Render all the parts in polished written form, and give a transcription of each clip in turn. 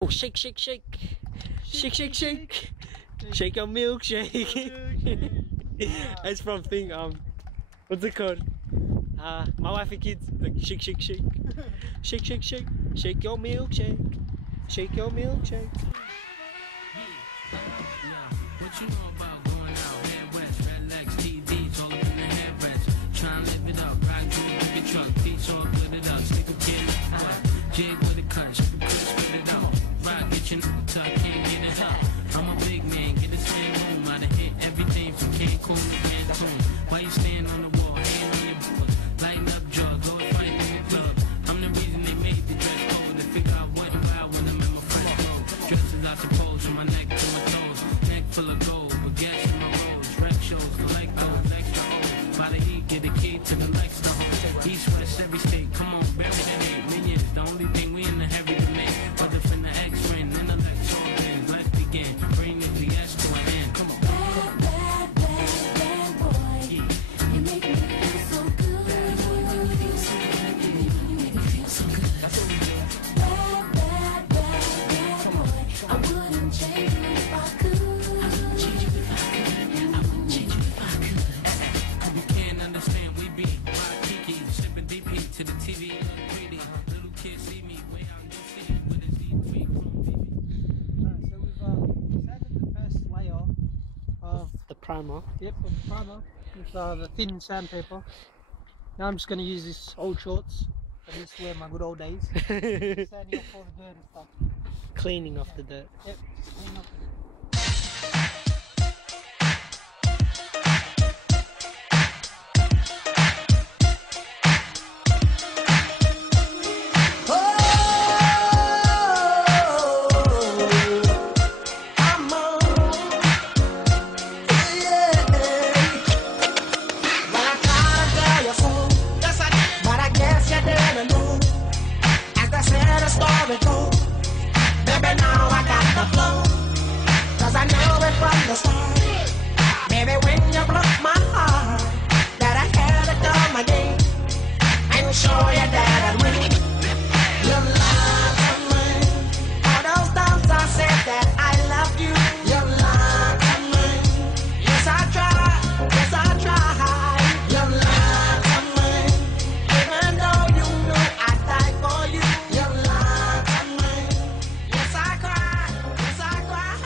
Oh, shake, shake, shake. Shake, shake, shake. Shake your milkshake. It's from thing, what's it called? My wife and kids, like shake, shake, shake. Shake, shake, shake. Shake your milkshake. Shake your milkshake. What you know about going out, head west, red legs, TVs, all up in the headrest. Tryna live it up, rock through the truck, beats all good it up, stick a kid, jig with a cut, spit it out, rock, get your tuck, can't get it up. I'm a big man, get the same room, I done hit everything from Cancun to Cancun. Why you stand on the wall, hand on your book, lighting up drugs, always fighting in the club. I'm the reason they made the dress code, to figure out what and why when I'm in my fresh clothes. Dresses I suppose, from my neck to my toes, neck full of gold, baguettes in my rolls, rec shows, collect those extra hoes. By the heat, get the key to the Lex to hold. East, west, every state, come on, bury that 8 million. The only thing we in the heavy to make, whether from the X-Ren, intellect, all things, life begin, bring the BS to an end. Come on. Bad, bad, bad boy. Yeah. You make me feel so good. You make me feel so good. You make me feel so good. That's what we do. Bad, bad, bad boy. I wouldn't change you if I could. I wouldn't change you if I could. I wouldn't change you if I could. You can't understand, we be rock kiki, sipping DP to the TV, look pretty. Little kids see me way out in D.C. with a Z3 chrome BB. So we've sanded the first layer of The primer. of the primer with the thin sandpaper. Now I'm just going to use this old shorts that I used to wear in my good old days. Sanding off all the dirt and stuff. Cleaning off the dirt. Yep, just clean up. Baby, now I got the flow, 'cause I know it from the start. Baby, when you broke my heart, that I had to come again and show you that I'd win. You lied to me. All those times I said that I loved you, you lied to me. Yes, I tried, yes, I tried. You lied to me. Even though you knew I'd die for you, you lied to me. Yes, I cried, yes, I cried.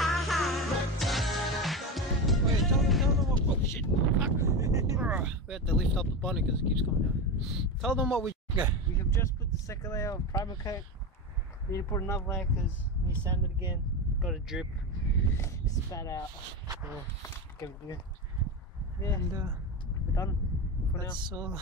Wait, tell them what. Oh shit! Fuck. We have to lift up the bonnet because it keeps coming down. Tell them what we. Okay. We have just put the second layer of primer coat. Need to put another layer because we sand it again. Got a drip. Spat out. Yeah. And we're done for now. That's all.